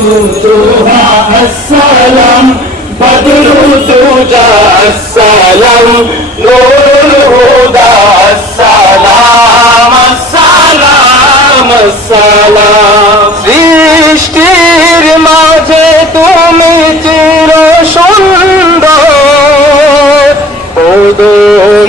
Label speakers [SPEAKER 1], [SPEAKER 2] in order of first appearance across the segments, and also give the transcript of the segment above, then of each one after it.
[SPEAKER 1] شمسها السلام بدر الدجى السلام نور الهدى السلام السلام السلام সৃষ্টির মাঝে তুমি চির সুন্দর ওদন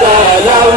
[SPEAKER 1] সালাম